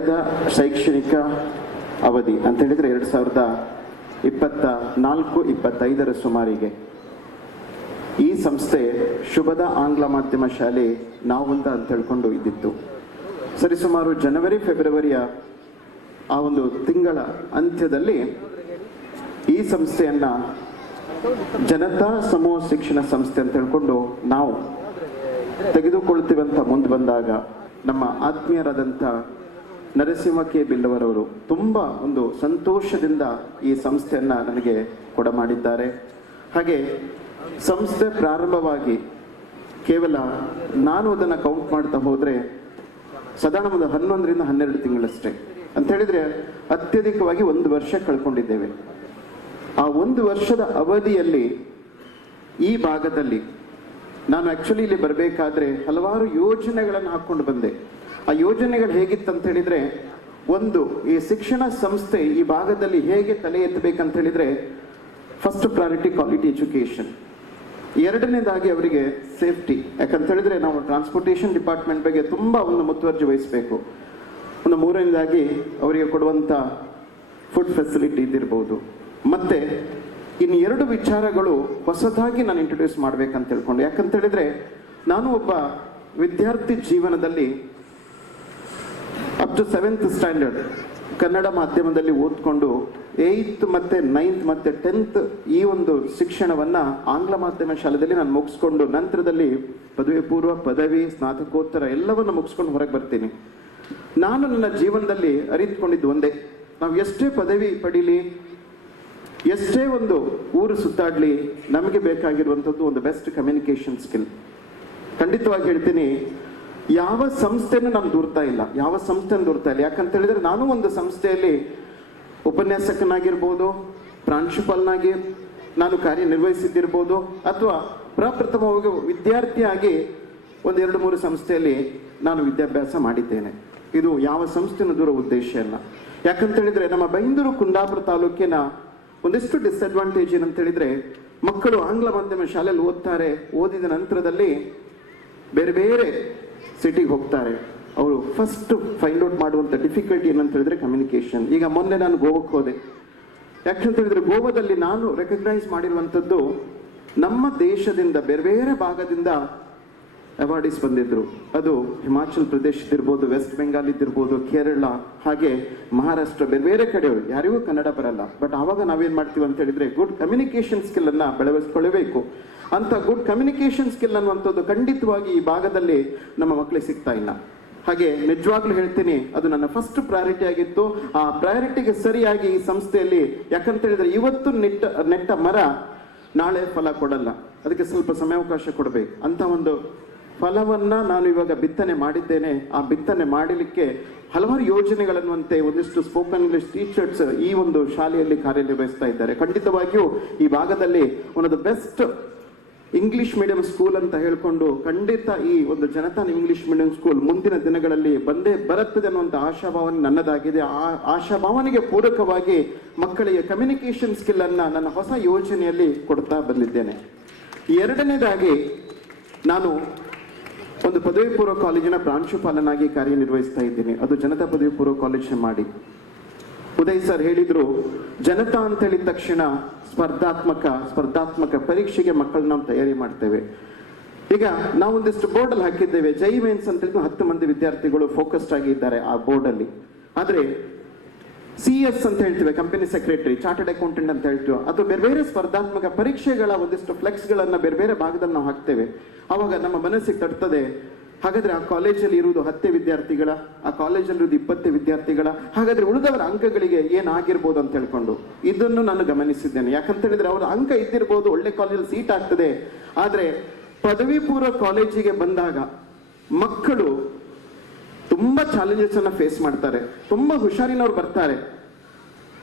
ಕಳೆದ ಶೈಕ್ಷಣಿಕ ಅವಧಿ ಅಂತ ಹೇಳಿದ್ರೆ ಎರಡು ಸಾವಿರದ ಇಪ್ಪತ್ತ ನಾಲ್ಕು, ಇಪ್ಪತ್ತೈದರ ಸುಮಾರಿಗೆ. ಈ ಸಂಸ್ಥೆ ಶುಭದ ಆಂಗ್ಲ ಮಾಧ್ಯಮ ಶಾಲೆ ನಾವುಂದ ಅಂತ ಹೇಳ್ಕೊಂಡು ಇದ್ದಿತ್ತು. ಸರಿಸುಮಾರು ಜನವರಿ, ಫೆಬ್ರವರಿಯ ಆ ಒಂದು ತಿಂಗಳ ಅಂತ್ಯದಲ್ಲಿ ಈ ಸಂಸ್ಥೆಯನ್ನ ಜನತಾ ಸಮೂಹ ಶಿಕ್ಷಣ ಸಂಸ್ಥೆ ಅಂತ ಹೇಳ್ಕೊಂಡು ನಾವು ತೆಗೆದುಕೊಳ್ತೀವಂತ ಮುಂದೆ ಬಂದಾಗ ನಮ್ಮ ಆತ್ಮೀಯರಾದಂಥ ನರಸಿಂಹ ಕೆ ಬಿಲ್ಲವರವರು ತುಂಬ ಒಂದು ಸಂತೋಷದಿಂದ ಈ ಸಂಸ್ಥೆಯನ್ನು ನನಗೆ ಕೊಡಮಾಡಿದ್ದಾರೆ. ಹಾಗೆ ಸಂಸ್ಥೆ ಪ್ರಾರಂಭವಾಗಿ ಕೇವಲ ನಾನು ಅದನ್ನು ಕೌಂಟ್ ಮಾಡ್ತಾ ಹೋದರೆ ಸಾಧಾರಣ ಒಂದು ಹನ್ನೊಂದರಿಂದ ಹನ್ನೆರಡು ತಿಂಗಳಷ್ಟೇ. ಅಂತ ಹೇಳಿದ್ರೆ ಅತ್ಯಧಿಕವಾಗಿ ಒಂದು ವರ್ಷ ಕಳ್ಕೊಂಡಿದ್ದೇವೆ. ಆ ಒಂದು ವರ್ಷದ ಅವಧಿಯಲ್ಲಿ ಈ ಭಾಗದಲ್ಲಿ ನಾನು ಆಕ್ಚುಲಿ ಇಲ್ಲಿ ಬರಬೇಕಾದ್ರೆ ಹಲವಾರು ಯೋಜನೆಗಳನ್ನು ಹಾಕ್ಕೊಂಡು ಬಂದೆ. ಆ ಯೋಜನೆಗಳು ಹೇಗಿತ್ತು ಅಂತ ಹೇಳಿದ್ರೆ, ಒಂದು, ಈ ಶಿಕ್ಷಣ ಸಂಸ್ಥೆ ಈ ಭಾಗದಲ್ಲಿ ಹೇಗೆ ತಲೆ ಎತ್ತಬೇಕಂತ ಹೇಳಿದ್ರೆ ಫಸ್ಟ್ ಪ್ರಾಯೋರಿಟಿ ಕ್ವಾಲಿಟಿ ಎಜುಕೇಶನ್ ಎರಡನೇದಾಗಿ ಅವರಿಗೆ ಸೇಫ್ಟಿ ಯಾಕಂತ ಹೇಳಿದ್ರೆ ನಾವು ಟ್ರಾನ್ಸ್ಪೋರ್ಟೇಷನ್ ಡಿಪಾರ್ಟ್ಮೆಂಟ್ ಬಗ್ಗೆ ತುಂಬಾ ಒಂದು ಮುತುವರ್ಜಿ ವಹಿಸಬೇಕು. ಒಂದು ಮೂರನೇದಾಗಿ ಅವರಿಗೆ ಕೊಡುವಂತ ಫುಡ್ ಫೆಸಿಲಿಟಿ ಇದ್ದಿರ್ಬೋದು. ಮತ್ತೆ, ಇನ್ನು ಎರಡು ವಿಚಾರಗಳು ಹೊಸದಾಗಿ ನಾನು ಇಂಟ್ರೊಡ್ಯೂಸ್ ಮಾಡ್ಬೇಕಂತ ತಿಳ್ಕೊಂಡು. ಯಾಕಂತ ಹೇಳಿದ್ರೆ, ನಾನು ಒಬ್ಬ ವಿದ್ಯಾರ್ಥಿ ಜೀವನದಲ್ಲಿ up to seventh standard Kannada ಮಾಧ್ಯಮದಲ್ಲಿ ಓದ್ಕೊಂಡು ಏಯ್ತ್ ಮತ್ತೆ ನೈನ್ತ್ ಮತ್ತೆ ಟೆಂತ್ ಈ ಒಂದು ಶಿಕ್ಷಣವನ್ನ ಆಂಗ್ಲ ಮಾಧ್ಯಮ ಶಾಲೆಯಲ್ಲಿ ನಾನು ಮುಗಿಸ್ಕೊಂಡು ನಂತರದಲ್ಲಿ ಪದವಿ ಪೂರ್ವ, ಪದವಿ, ಸ್ನಾತಕೋತ್ತರ ಎಲ್ಲವನ್ನು ಮುಗಿಸ್ಕೊಂಡು ಹೊರಗೆ ಬರ್ತೀನಿ. ನಾನು ನನ್ನ ಜೀವನದಲ್ಲಿ ಅರಿತುಕೊಂಡಿದ್ದು ಒಂದೇ, ನಾವು ಎಷ್ಟೇ ಪದವಿ ಪಡೀಲಿ, ಎಷ್ಟೇ ಒಂದು ಊರು ಸುತ್ತಾಡ್ಲಿ, ನಮಗೆ ಬೇಕಾಗಿರುವಂಥದ್ದು ಒಂದು ಬೆಸ್ಟ್ ಕಮ್ಯುನಿಕೇಶನ್ ಸ್ಕಿಲ್ ಖಂಡಿತವಾಗಿ ಹೇಳ್ತೀನಿ ಯಾವ ಸಂಸ್ಥೆನೂ ನಾನು ದೂರ್ತಾ ಇಲ್ಲ. ಯಾವ ಸಂಸ್ಥೆನೂ ದೂರ್ತಾ ಇಲ್ಲ. ಯಾಕಂತ ಹೇಳಿದ್ರೆ ನಾನು ಒಂದು ಸಂಸ್ಥೆಯಲ್ಲಿ ಉಪನ್ಯಾಸಕನಾಗಿರ್ಬೋದು, ಪ್ರಾಂಶುಪಾಲನಾಗಿ ನಾನು ಕಾರ್ಯನಿರ್ವಹಿಸಿದ್ದಿರ್ಬೋದು, ಅಥವಾ ಪ್ರಪ್ರಥಮವಾಗಿ ವಿದ್ಯಾರ್ಥಿಯಾಗಿ ಒಂದೆರಡು ಮೂರು ಸಂಸ್ಥೆಯಲ್ಲಿ ನಾನು ವಿದ್ಯಾಭ್ಯಾಸ ಮಾಡಿದ್ದೇನೆ. ಇದು ಯಾವ ಸಂಸ್ಥೆನೂ ದೂರ ಉದ್ದೇಶ ಅಲ್ಲ ಯಾಕಂತ ಹೇಳಿದ್ರೆ ನಮ್ಮ ಬೈಂದೂರು ಕುಂದಾಪುರ ತಾಲೂಕಿನ ಒಂದಿಷ್ಟು ಡಿಸ್ಅಡ್ವಾಂಟೇಜ್ ಏನಂತ ಹೇಳಿದ್ರೆ, ಮಕ್ಕಳು ಆಂಗ್ಲ ಮಾಧ್ಯಮ ಶಾಲೆಯಲ್ಲಿ ಓದ್ತಾರೆ. ಓದಿದ ನಂತರದಲ್ಲಿ ಬೇರೆ ಬೇರೆ ಸಿಟಿಗೆ ಹೋಗ್ತಾರೆ. ಅವರು ಫಸ್ಟ್ ಫೈಂಡ್ ಔಟ್ ಮಾಡುವಂಥ ಡಿಫಿಕಲ್ಟಿ ಏನಂತ ಹೇಳಿದ್ರೆ ಕಮ್ಯುನಿಕೇಶನ್ ಈಗ ಮೊನ್ನೆ ನಾನು ಗೋವಕ್ಕೆ ಹೋದೆ. ಯಾಕಂತ ಹೇಳಿದ್ರೆ ಗೋವಾದಲ್ಲಿ ನಾನು ರೆಕಗ್ನೈಸ್ ಮಾಡಿರುವಂಥದ್ದು ನಮ್ಮ ದೇಶದಿಂದ ಬೇರೆ ಬೇರೆ ಭಾಗದಿಂದ ಅವಾರ್ಡಿಸ್ ಬಂದಿದ್ರು. ಅದು ಹಿಮಾಚಲ್ ಪ್ರದೇಶದಿರ್ಬೋದು ವೆಸ್ಟ್ ಬೆಂಗಾಲ್ ಇದ್ದಿರ್ಬೋದು ಕೇರಳ ಹಾಗೆ ಮಹಾರಾಷ್ಟ್ರ, ಬೇರೆ ಬೇರೆ ಕಡೆಯವರು. ಯಾರಿಗೂ ಕನ್ನಡ ಬರಲ್ಲ. ಬಟ್ ಆವಾಗ ನಾವೇನು ಮಾಡ್ತೀವಿ ಅಂತ ಹೇಳಿದ್ರೆ ಗುಡ್ ಕಮ್ಯುನಿಕೇಷನ್ ಸ್ಕಿಲ್ ಅನ್ನ ಅಂಥ ಗುಡ್ ಕಮ್ಯುನಿಕೇಷನ್ ಸ್ಕಿಲ್ ಅನ್ನುವಂಥದ್ದು ಖಂಡಿತವಾಗಿ ಈ ಭಾಗದಲ್ಲಿ ನಮ್ಮ ಮಕ್ಕಳಿಗೆ ಸಿಗ್ತಾ ಇಲ್ಲ. ಹಾಗೆ ನಿಜವಾಗ್ಲೂ ಹೇಳ್ತೀನಿ, ಅದು ನನ್ನ ಫಸ್ಟ್ ಪ್ರಯಾರಿಟಿ ಆಗಿತ್ತು. ಆ ಪ್ರಯಾರಿಟಿಗೆ ಸರಿಯಾಗಿ ಈ ಸಂಸ್ಥೆಯಲ್ಲಿ ಯಾಕಂತ ಹೇಳಿದ್ರೆ ಇವತ್ತು ನೆಟ್ಟ ನೆಟ್ಟ ಮರ ನಾಳೆ ಫಲ ಕೊಡಲ್ಲ. ಅದಕ್ಕೆ ಸ್ವಲ್ಪ ಸಮಯಾವಕಾಶ ಕೊಡಬೇಕು. ಅಂತ ಒಂದು ಫಲವನ್ನ ನಾನು ಇವಾಗ ಬಿತ್ತನೆ ಮಾಡಿದ್ದೇನೆ. ಆ ಬಿತ್ತನೆ ಮಾಡಲಿಕ್ಕೆ ಹಲವಾರು ಯೋಜನೆಗಳನ್ನುವಂತೆ ಒಂದಿಷ್ಟು ಸ್ಪೋಕನ್ ಇಂಗ್ಲಿಷ್ ಟೀಚರ್ಸ್ ಈ ಒಂದು ಶಾಲೆಯಲ್ಲಿ ಕಾರ್ಯನಿರ್ವಹಿಸ್ತಾ ಇದ್ದಾರೆ. ಖಂಡಿತವಾಗಿಯೂ ಈ ಭಾಗದಲ್ಲಿ one of the best English medium school ಅಂತ ಹೇಳ್ಕೊಂಡು ಖಂಡಿತ ಈ ಒಂದು ಜನತಾ ಇಂಗ್ಲಿಷ್ ಮೀಡಿಯಂ ಸ್ಕೂಲ್ ಮುಂದಿನ ದಿನಗಳಲ್ಲಿ ಬಂದೇ ಬರುತ್ತದೆ ಅನ್ನುವಂಥ ಆಶಾಭಾವನೆ ನನ್ನದಾಗಿದೆ. ಆ ಆಶಾಭಾವನೆಗೆ ಪೂರಕವಾಗಿ ಮಕ್ಕಳಿಗೆ ಕಮ್ಯುನಿಕೇಶನ್ ಸ್ಕಿಲ್ ಅನ್ನ ನನ್ನ ಹೊಸ ಯೋಜನೆಯಲ್ಲಿ ಕೊಡ್ತಾ ಬಂದಿದ್ದೇನೆ. ಎರಡನೇದಾಗಿ ನಾನು ಒಂದು ಪದವಿ ಪೂರ್ವ ಕಾಲೇಜಿನ ಪ್ರಾಂಶುಪಾಲನಾಗಿ ಕಾರ್ಯನಿರ್ವಹಿಸ್ತಾ ಇದ್ದೀನಿ. ಅದು ಜನತಾ ಪದವಿ ಪೂರ್ವ ಕಾಲೇಜ್ ಮಾಡಿ. ಉದಯ್ ಸರ್ ಹೇಳಿದ್ರು, ಜನತಾ ಅಂತ ಹೇಳಿದ ತಕ್ಷಣ ಸ್ಪರ್ಧಾತ್ಮಕ ಸ್ಪರ್ಧಾತ್ಮಕ ಪರೀಕ್ಷೆಗೆ ಮಕ್ಕಳನ್ನ ನಾವು ತಯಾರಿ ಮಾಡ್ತೇವೆ. ಈಗ ನಾವು ಒಂದಿಷ್ಟು ಬೋರ್ಡ್ ಅಲ್ಲಿ ಹಾಕಿದ್ದೇವೆ. ಜೈ ಮೇನ್ಸ್ ಅಂತ ಹತ್ತು ಮಂದಿ ವಿದ್ಯಾರ್ಥಿಗಳು ಫೋಕಸ್ಡ್ ಆಗಿದ್ದಾರೆ ಆ ಬೋರ್ಡ್ ಅಲ್ಲಿ ಆದ್ರೆ ಸಿ ಎಸ್ ಅಂತ ಹೇಳ್ತೀವಿ ಕಂಪನಿ ಸೆಕ್ರೆಟರಿ ಚಾರ್ಟರ್ಡ್ ಅಕೌಂಟೆಂಟ್ ಅಂತ ಹೇಳ್ತೀವಿ. ಅದು ಬೇರೆ ಬೇರೆ ಸ್ಪರ್ಧಾತ್ಮಕ ಪರೀಕ್ಷೆಗಳ ಒಂದಿಷ್ಟು ಫ್ಲೆಕ್ಸ್ ಗಳನ್ನ ಬೇರೆ ಬೇರೆ ಭಾಗದಲ್ಲಿ ನಾವು ಹಾಕ್ತೇವೆ. ಅವಾಗ ನಮ್ಮ ಮನಸ್ಸಿಗೆ ತಡ್ತದೆ ಹಾಗಾದ್ರೆ ಆ ಕಾಲೇಜಲ್ಲಿ ಇರುವುದು ಹತ್ತೇ ವಿದ್ಯಾರ್ಥಿಗಳ, ಆ ಕಾಲೇಜಲ್ಲಿ ಇರುವುದು ಇಪ್ಪತ್ತೇ ವಿದ್ಯಾರ್ಥಿಗಳ, ಹಾಗಾದ್ರೆ ಉಳಿದವರ ಅಂಕಗಳಿಗೆ ಏನಾಗಿರ್ಬೋದು ಅಂತ ಹೇಳ್ಕೊಂಡು ಇದನ್ನು ನಾನು ಗಮನಿಸಿದ್ದೇನೆ. ಯಾಕಂತ ಹೇಳಿದ್ರೆ ಅವರ ಅಂಕ ಇದ್ದಿರ್ಬೋದು, ಒಳ್ಳೆ ಕಾಲೇಜಲ್ಲಿ ಸೀಟ್ ಆಗ್ತದೆ. ಆದ್ರೆ ಪದವಿ ಪೂರ್ವ ಕಾಲೇಜಿಗೆ ಬಂದಾಗ ಮಕ್ಕಳು ತುಂಬಾ ಚಾಲೆಂಜಸ್ ಅನ್ನ ಫೇಸ್ ಮಾಡ್ತಾರೆ. ತುಂಬಾ ಹುಷಾರಿನವ್ರು ಬರ್ತಾರೆ.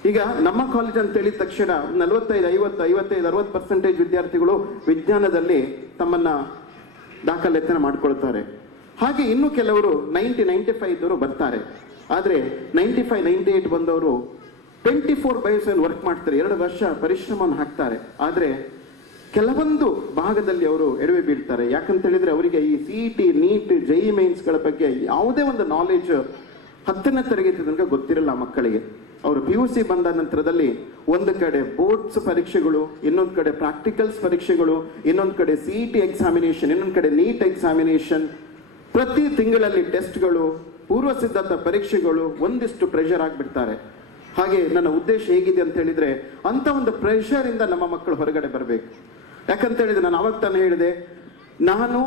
ಈಗ ನಮ್ಮ ಕಾಲೇಜ್ ಅಂತ ಹೇಳಿದ ತಕ್ಷಣ ನಲವತ್ತೈದು, ಐವತ್ತು, ಐವತ್ತೈದು, ಅರವತ್ತು ಪರ್ಸೆಂಟೇಜ್ ವಿದ್ಯಾರ್ಥಿಗಳು ವಿಜ್ಞಾನದಲ್ಲಿ ತಮ್ಮನ್ನ ದಾಖಲೆತನ ಮಾಡ್ಕೊಳ್ತಾರೆ. ಹಾಗೆ ಇನ್ನು ಕೆಲವರು ನೈಂಟಿ ನೈಂಟಿ ಫೈವ್ ಇದ್ದವರು ಬರ್ತಾರೆ. ಆದ್ರೆ ನೈಂಟಿ ಫೈವ್ ನೈಂಟಿ ಏಟ್ ಬಂದವರು ಟ್ವೆಂಟಿ ಫೋರ್ ಬೈಸ್ ವರ್ಕ್ ಮಾಡ್ತಾರೆ. ಎರಡು ವರ್ಷ ಪರಿಶ್ರಮವನ್ನು ಹಾಕ್ತಾರೆ. ಆದ್ರೆ ಕೆಲವೊಂದು ಭಾಗದಲ್ಲಿ ಅವರು ಎಡವೆ ಬೀಳ್ತಾರೆ. ಯಾಕಂತ ಹೇಳಿದ್ರೆ ಅವರಿಗೆ ಈ ಸಿ ಟಿ ನೀಟ್ ಜೈ ಮೈನ್ಸ್ಗಳ ಬಗ್ಗೆ ಯಾವುದೇ ಒಂದು ನಾಲೆಜ್ ಹತ್ತನೇ ತರಗತಿ ತನಕ ಗೊತ್ತಿರಲ್ಲ ಮಕ್ಕಳಿಗೆ. ಅವರು ಪಿ ಯು ಸಿ ಬಂದ ನಂತರದಲ್ಲಿ ಒಂದು ಕಡೆ ಬೋರ್ಡ್ಸ್ ಪರೀಕ್ಷೆಗಳು, ಇನ್ನೊಂದು ಕಡೆ ಪ್ರಾಕ್ಟಿಕಲ್ಸ್ ಪರೀಕ್ಷೆಗಳು, ಇನ್ನೊಂದು ಕಡೆ ಸಿ ಟಿ ಎಕ್ಸಾಮಿನೇಷನ್ ಇನ್ನೊಂದು ಕಡೆ ನೀಟ್ ಎಕ್ಸಾಮಿನೇಷನ್ ಪ್ರತಿ ತಿಂಗಳಲ್ಲಿ ಟೆಸ್ಟ್ಗಳು ಪೂರ್ವ ಸಿದ್ಧತಾ ಪರೀಕ್ಷೆಗಳು ಒಂದಿಷ್ಟು ಪ್ರೆಷರ್ ಆಗಿಬಿಡ್ತಾರೆ. ಹಾಗೆ ನನ್ನ ಉದ್ದೇಶ ಹೇಗಿದೆ ಅಂತ ಹೇಳಿದ್ರೆ ಅಂತ ಒಂದು ಪ್ರೆಷರ್ ಇಂದ ನಮ್ಮ ಮಕ್ಕಳು ಹೊರಗಡೆ ಬರಬೇಕು. ಯಾಕಂತ ಹೇಳಿದ್ರೆ ನಾನು ಅವಾಗ ತಾನೇ ಹೇಳಿದೆ, ನಾನು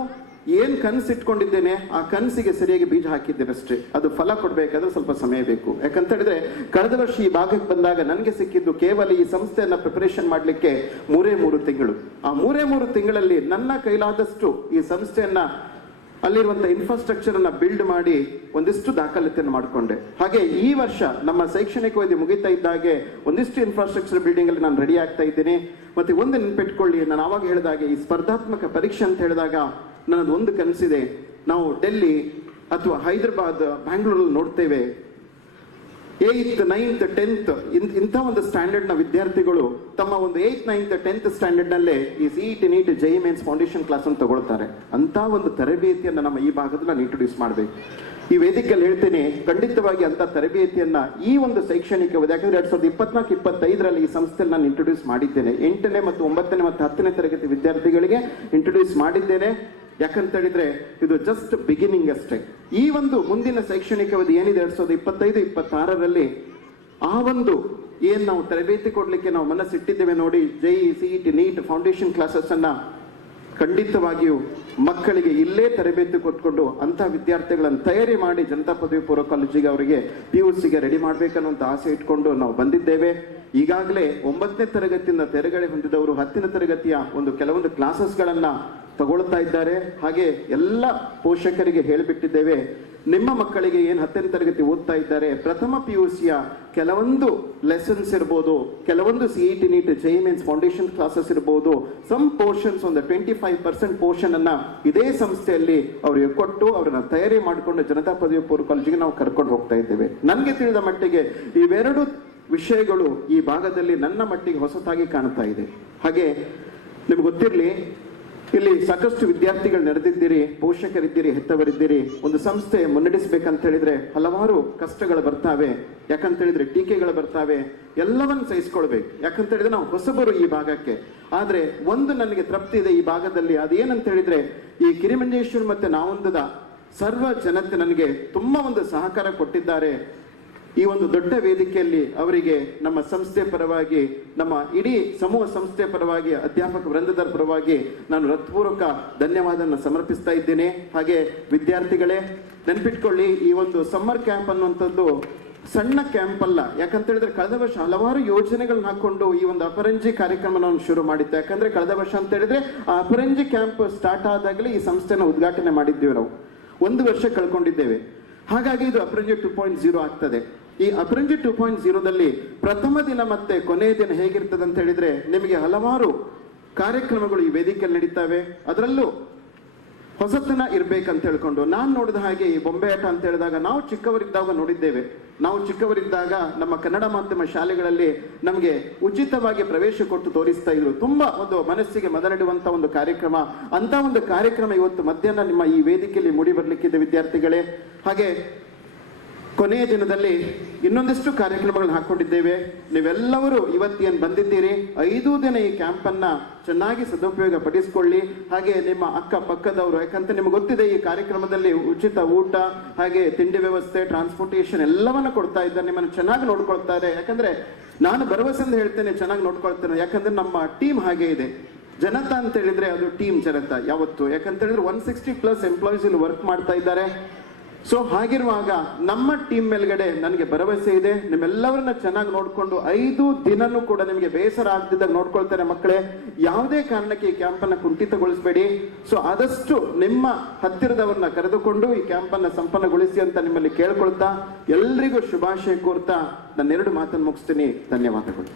ಏನ್ ಕನಸು ಇಟ್ಕೊಂಡಿದ್ದೇನೆ ಆ ಕನಸಿಗೆ ಸರಿಯಾಗಿ ಬೀಜ ಹಾಕಿದ್ದೇನೆ ಅಷ್ಟೇ. ಅದು ಫಲ ಕೊಡ್ಬೇಕಾದ್ರೆ ಸ್ವಲ್ಪ ಸಮಯ ಬೇಕು. ಯಾಕಂತ ಹೇಳಿದ್ರೆ ಕಳೆದ ವರ್ಷ ಈ ಭಾಗಕ್ಕೆ ಬಂದಾಗ ನನಗೆ ಸಿಕ್ಕಿದ್ದು ಕೇವಲ ಈ ಸಂಸ್ಥೆಯನ್ನ ಪ್ರಿಪರೇಷನ್ ಮಾಡಲಿಕ್ಕೆ ಮೂರೇ ಮೂರು ತಿಂಗಳು. ಆ ಮೂರೇ ಮೂರು ತಿಂಗಳಲ್ಲಿ ನನ್ನ ಕೈಲಾದಷ್ಟು ಈ ಸಂಸ್ಥೆಯನ್ನ ಅಲ್ಲಿರುವಂತ ಇನ್ಫ್ರಾಸ್ಟ್ರಕ್ಚರ್ ಅನ್ನ ಬಿಲ್ಡ್ ಮಾಡಿ ಒಂದಿಷ್ಟು ದಾಖಲಾತಿಯನ್ನು ಮಾಡಿಕೊಂಡೆ. ಹಾಗೆ ಈ ವರ್ಷ ನಮ್ಮ ಶೈಕ್ಷಣಿಕ ವೈದ್ಯ ಮುಗಿತಾ ಇದ್ದಾಗೆ ಒಂದಿಷ್ಟು ಇನ್ಫ್ರಾಸ್ಟ್ರಕ್ಚರ್ ಬಿಲ್ಡಿಂಗ್ ಅಲ್ಲಿ ನಾನು ರೆಡಿ ಆಗ್ತಾ ಇದ್ದೀನಿ. ಮತ್ತೆ ಒಂದು ನೆನ್ಪಿಟ್ಕೊಳ್ಳಿ, ನಾನು ಆವಾಗ ಹೇಳಿದಾಗ ಈ ಸ್ಪರ್ಧಾತ್ಮಕ ಪರೀಕ್ಷೆ ಅಂತ ಹೇಳಿದಾಗ ನನ್ನದು ಒಂದು ಕನಸಿದೆ. ನಾವು ಡೆಲ್ಲಿ ಅಥವಾ ಹೈದರಾಬಾದ್, ಬ್ಯಾಂಗ್ಳೂರಲ್ಲಿ ನೋಡ್ತೇವೆ. ಏಯ್ತ್ ನೈನ್ತ್ ಟೆಂತ್ ಇಂಥ ಒಂದು ಸ್ಟ್ಯಾಂಡರ್ಡ್ನ ವಿದ್ಯಾರ್ಥಿಗಳು ತಮ್ಮ ಒಂದು ಏಯ್ತ್ ನೈನ್ತ್ ಟೆಂತ್ ಸ್ಟ್ಯಾಂಡರ್ಡ್ನಲ್ಲೇ ಈ CET NEET JEE mains foundation class ಅನ್ನು ತಗೊಳ್ತಾರೆ. ಅಂತ ಒಂದು ತರಬೇತಿಯನ್ನು ನಮ್ಮ ಈ ಭಾಗದಲ್ಲಿ ನಾನು ಇಂಟ್ರೊಡ್ಯೂಸ್ ಮಾಡಬೇಕು. ಈ ವೇದಿಕೆಯಲ್ಲಿ ಹೇಳ್ತೇನೆ, ಖಂಡಿತವಾಗಿ ಅಂತ ತರಬೇತಿಯನ್ನ ಈ ಒಂದು ಶೈಕ್ಷಣಿಕ ಯಾಕಂದ್ರೆ ಎರಡ್ ಸಾವಿರದ ಇಪ್ಪತ್ನಾಲ್ಕು, ಇಪ್ಪತ್ತೈದರಲ್ಲಿ ಈ ಸಂಸ್ಥೆಯಲ್ಲಿ ನಾನು ಇಂಟ್ರೊಡ್ಯೂಸ್ ಮಾಡಿದ್ದೇನೆ. ಎಂಟನೇ ಮತ್ತು ಒಂಬತ್ತನೇ ಮತ್ತು ಹತ್ತನೇ ತರಗತಿ ವಿದ್ಯಾರ್ಥಿಗಳಿಗೆ ಇಂಟ್ರೊಡ್ಯೂಸ್ ಮಾಡಿದ್ದೇನೆ. ಯಾಕಂತ ಹೇಳಿದ್ರೆ ಇದು ಜಸ್ಟ್ ಬಿಗಿನಿಂಗ್ ಅಷ್ಟೇ. ಈ ಒಂದು ಮುಂದಿನ ಶೈಕ್ಷಣಿಕ ಅವಧಿ ಏನಿದೆ ಎರಡ್ ಸಾವಿರದ ಇಪ್ಪತ್ತೈದು, ಇಪ್ಪತ್ತಾರರಲ್ಲಿ, ಆ ಒಂದು ಏನ್ ನಾವು ತರಬೇತಿ ಕೊಡ್ಲಿಕ್ಕೆ ನಾವು ಮನಸ್ಸಿಟ್ಟಿದ್ದೇವೆ ನೋಡಿ JEE CET NEET foundation classes ಅನ್ನ ಖಂಡಿತವಾಗಿಯೂ ಮಕ್ಕಳಿಗೆ ಇಲ್ಲೇ ತರಬೇತಿ ಕೊಟ್ಕೊಂಡು ಅಂತ ವಿದ್ಯಾರ್ಥಿಗಳನ್ನು ತಯಾರಿ ಮಾಡಿ ಜನತಾ ಪದವಿ ಪೂರ್ವ ಕಾಲೇಜಿಗೆ ಅವರಿಗೆ ಪಿ ಯು ಸಿಗೆ ರೆಡಿ ಮಾಡ್ಬೇಕನ್ನುವಂತ ಆಸೆ ಇಟ್ಕೊಂಡು ನಾವು ಬಂದಿದ್ದೇವೆ. ಈಗಾಗಲೇ ಒಂಬತ್ತನೇ ತರಗತಿಯಿಂದ ತೆರೆಗಡೆ ಹೊಂದಿದವರು ಹತ್ತನೇ ತರಗತಿಯ ಒಂದು ಕೆಲವೊಂದು ಕ್ಲಾಸಸ್ಗಳನ್ನ ತಗೊಳ್ತಾ ಇದ್ದಾರೆ. ಹಾಗೆ ಎಲ್ಲ ಪೋಷಕರಿಗೆ ಹೇಳಿಬಿಟ್ಟಿದ್ದೇವೆ, ನಿಮ್ಮ ಮಕ್ಕಳಿಗೆ ಏನು ಹತ್ತನೇ ತರಗತಿ ಓದ್ತಾ ಇದ್ದಾರೆ, ಪ್ರಥಮ ಪಿ ಯು ಸಿಯ ಕೆಲವೊಂದು ಲೆಸನ್ಸ್ ಇರ್ಬೋದು, ಕೆಲವೊಂದು C E T NEET JEE mains foundation classes ಇರ್ಬೋದು ಸಮ್ ಪೋರ್ಷನ್ಸ್ ಒಂದು ಟ್ವೆಂಟಿ ಫೈವ್ ಪರ್ಸೆಂಟ್ ಪೋರ್ಷನ್ ಅನ್ನ ಇದೇ ಸಂಸ್ಥೆಯಲ್ಲಿ ಅವರಿಗೆ ಕೊಟ್ಟು ಅವರನ್ನ ತಯಾರಿ ಮಾಡಿಕೊಂಡು ಜನತಾ ಪದವಿ ಪೂರ್ವ ಕಾಲೇಜಿಗೆ ನಾವು ಕರ್ಕೊಂಡು ಹೋಗ್ತಾ ಇದ್ದೇವೆ. ನನಗೆ ತಿಳಿದ ಮಟ್ಟಿಗೆ ಇವೆರಡು ವಿಷಯಗಳು ಈ ಭಾಗದಲ್ಲಿ ನನ್ನ ಮಟ್ಟಿಗೆ ಹೊಸತಾಗಿ ಕಾಣ್ತಾ ಇದೆ. ಹಾಗೆ ನಿಮ್ಗೆ ಗೊತ್ತಿರಲಿ ಇಲ್ಲಿ ಸಾಕಷ್ಟು ವಿದ್ಯಾರ್ಥಿಗಳು ನಡೆದಿದ್ದೀರಿ, ಪೋಷಕರಿದ್ದೀರಿ, ಹೆತ್ತವರಿದ್ದೀರಿ. ಒಂದು ಸಂಸ್ಥೆ ಮುನ್ನಡೆಸಬೇಕಂತ ಹೇಳಿದ್ರೆ ಹಲವಾರು ಕಷ್ಟಗಳು ಬರ್ತಾವೆ. ಯಾಕಂತ ಹೇಳಿದ್ರೆ ಟೀಕೆಗಳು ಬರ್ತಾವೆ. ಎಲ್ಲವನ್ನು ಸಹಿಸ್ಕೊಳ್ಬೇಕು. ಯಾಕಂತ ಹೇಳಿದ್ರೆ ನಾವು ಹೊಸಬರು ಈ ಭಾಗಕ್ಕೆ. ಆದ್ರೆ ಒಂದು ನನಗೆ ತೃಪ್ತಿ ಇದೆ ಈ ಭಾಗದಲ್ಲಿ. ಅದೇನಂತ ಹೇಳಿದ್ರೆ ಈ ಕಿರಿಮಂಜೇಶ್ವರ್ ಮತ್ತೆ ನಾವೊಂದದ ಸರ್ವ ಜನತೆ ನನಗೆ ತುಂಬಾ ಒಂದು ಸಹಕಾರ ಕೊಟ್ಟಿದ್ದಾರೆ. ಈ ಒಂದು ದೊಡ್ಡ ವೇದಿಕೆಯಲ್ಲಿ ಅವರಿಗೆ ನಮ್ಮ ಸಂಸ್ಥೆ ಪರವಾಗಿ, ನಮ್ಮ ಇಡೀ ಸಮೂಹ ಸಂಸ್ಥೆ ಪರವಾಗಿ, ಅಧ್ಯಾಪಕ ವೃಂದದ ಪರವಾಗಿ ನಾನು ಹೃತ್ಪೂರ್ವಕ ಧನ್ಯವಾದವನ್ನು ಸಮರ್ಪಿಸ್ತಾ ಇದ್ದೇನೆ. ಹಾಗೆ ವಿದ್ಯಾರ್ಥಿಗಳೇ, ನೆನ್ಪಿಟ್ಕೊಳ್ಳಿ, ಈ ಒಂದು ಸಮ್ಮರ್ ಕ್ಯಾಂಪ್ ಅನ್ನುವಂಥದ್ದು ಸಣ್ಣ ಕ್ಯಾಂಪ್ ಅಲ್ಲ. ಯಾಕಂತ ಹೇಳಿದ್ರೆ ಕಳೆದ ವರ್ಷ ಹಲವಾರು ಯೋಜನೆಗಳನ್ನ ಹಾಕೊಂಡು ಈ ಒಂದು ಅಪರಂಜಿ ಕಾರ್ಯಕ್ರಮವನ್ನು ಶುರು ಮಾಡಿದ್ದೆ. ಯಾಕಂದ್ರೆ ಕಳೆದ ವರ್ಷ ಅಂತ ಹೇಳಿದ್ರೆ ಆ ಅಪರಂಜಿ ಕ್ಯಾಂಪ್ ಸ್ಟಾರ್ಟ್ ಆದಾಗಲೇ ಈ ಸಂಸ್ಥೆನ ಉದ್ಘಾಟನೆ ಮಾಡಿದ್ದೇವೆ ನಾವು. ಒಂದು ವರ್ಷ ಕಳ್ಕೊಂಡಿದ್ದೇವೆ. ಹಾಗಾಗಿ ಇದು ಅಪರಂಜಿ ಟೂ ಪಾಯಿಂಟ್ ಜೀರೋ ಆಗ್ತದೆ. ಈ ಅಪರಂಜಿ ಟೂ ಪಾಯಿಂಟ್ ಜೀರೋದಲ್ಲಿ ಪ್ರಥಮ ದಿನ ಮತ್ತೆ ಕೊನೆಯ ದಿನ ಹೇಗಿರ್ತದೆ ಅಂತ ಹೇಳಿದ್ರೆ ನಿಮಗೆ ಹಲವಾರು ಕಾರ್ಯಕ್ರಮಗಳು ಈ ವೇದಿಕೆಯಲ್ಲಿ ನಡೀತಾವೆ. ಅದರಲ್ಲೂ ಹೊಸತನ ಇರಬೇಕಂತ ಹೇಳ್ಕೊಂಡು ನಾನು ನೋಡಿದ ಹಾಗೆ ಈ ಬೊಂಬೆ ಆಟ ಅಂತ ಹೇಳಿದಾಗ ನಾವು ಚಿಕ್ಕವರಿದ್ದಾಗ ನೋಡಿದ್ದೇವೆ. ನಾವು ಚಿಕ್ಕವರಿದ್ದಾಗ ನಮ್ಮ ಕನ್ನಡ ಮಾಧ್ಯಮ ಶಾಲೆಗಳಲ್ಲಿ ನಮಗೆ ಉಚಿತವಾಗಿ ಪ್ರವೇಶ ಕೊಟ್ಟು ತೋರಿಸ್ತಾ ಇದ್ರು. ತುಂಬಾ ಒಂದು ಮನಸ್ಸಿಗೆ ಮದಲಿಡುವಂತ ಒಂದು ಕಾರ್ಯಕ್ರಮ. ಅಂತ ಒಂದು ಕಾರ್ಯಕ್ರಮ ಇವತ್ತು ಮಧ್ಯಾಹ್ನ ನಿಮ್ಮ ಈ ವೇದಿಕೆಯಲ್ಲಿ ಮೂಡಿ ಬರ್ಲಿಕ್ಕಿದೆ ವಿದ್ಯಾರ್ಥಿಗಳೇ. ಹಾಗೆ ಕೊನೆಯ ದಿನದಲ್ಲಿ ಇನ್ನೊಂದಿಷ್ಟು ಕಾರ್ಯಕ್ರಮಗಳನ್ನ ಹಾಕೊಂಡಿದ್ದೇವೆ ನೀವೆಲ್ಲವರು ಇವತ್ತೇನು ಬಂದಿದ್ದೀರಿ? ಐದು ದಿನ ಈ ಕ್ಯಾಂಪ್ ಅನ್ನ ಚೆನ್ನಾಗಿ ಸದುಪಯೋಗ ಪಡಿಸ್ಕೊಳ್ಳಿ. ಹಾಗೆ ನಿಮ್ಮ ಅಕ್ಕ ಪಕ್ಕದವರು, ಯಾಕಂತ ನಿಮ್ಗೆ ಗೊತ್ತಿದೆ, ಈ ಕಾರ್ಯಕ್ರಮದಲ್ಲಿ ಉಚಿತ ಊಟ, ಹಾಗೆ ತಿಂಡಿ ವ್ಯವಸ್ಥೆ ಟ್ರಾನ್ಸ್ಪೋರ್ಟೇಷನ್ ಎಲ್ಲವನ್ನ ಕೊಡ್ತಾ ಇದ್ದಾರೆ. ನಿಮ್ಮನ್ನು ಚೆನ್ನಾಗಿ ನೋಡ್ಕೊಳ್ತಾರೆ. ಯಾಕಂದ್ರೆ ನಾನು ಭರವಸೆಯಿಂದ ಹೇಳ್ತೇನೆ, ಚೆನ್ನಾಗಿ ನೋಡ್ಕೊಳ್ತೇನೆ ಯಾಕಂದ್ರೆ ನಮ್ಮ ಟೀಮ್ ಹಾಗೆ ಇದೆ. ಜನತಾ ಅಂತ ಹೇಳಿದ್ರೆ ಅದು ಟೀಮ್ ಜನತಾ ಯಾವತ್ತು? ಯಾಕಂತ ಹೇಳಿದ್ರೆ ಒನ್ ಸಿಕ್ಸ್ಟಿ ಪ್ಲಸ್ ಎಂಪ್ಲಾಯೀಸ್ ಇಲ್ಲಿ ವರ್ಕ್ ಮಾಡ್ತಾ ಇದ್ದಾರೆ. ಸೊ ಹಾಗಿರುವಾಗ ನಮ್ಮ ಟೀಮ್ ಮೇಲ್ಗಡೆ ನನಗೆ ಭರವಸೆ ಇದೆ. ನಿಮ್ಮೆಲ್ಲವರನ್ನ ಚೆನ್ನಾಗಿ ನೋಡಿಕೊಂಡು ಐದು ದಿನನೂ ಕೂಡ ನಿಮಗೆ ಬೇಸರ ಆಗದಿದ್ದಾಗ ನೋಡ್ಕೊಳ್ತಾರೆ ಮಕ್ಕಳೇ. ಯಾವುದೇ ಕಾರಣಕ್ಕೆ ಈ ಕ್ಯಾಂಪನ್ನು ಕುಂಠಿತಗೊಳಿಸಬೇಡಿ. ಸೊ ಆದಷ್ಟು ನಿಮ್ಮ ಹತ್ತಿರದವರನ್ನ ಕರೆದುಕೊಂಡು ಈ ಕ್ಯಾಂಪ್ ಅನ್ನ ಸಂಪನ್ನಗೊಳಿಸಿ ಅಂತ ನಿಮ್ಮಲ್ಲಿ ಕೇಳ್ಕೊಳ್ತಾ ಎಲ್ರಿಗೂ ಶುಭಾಶಯ ಕೋರ್ತಾ ನನ್ನೆರಡು ಮಾತನ್ನು ಮುಗಿಸ್ತೀನಿ. ಧನ್ಯವಾದಗಳು.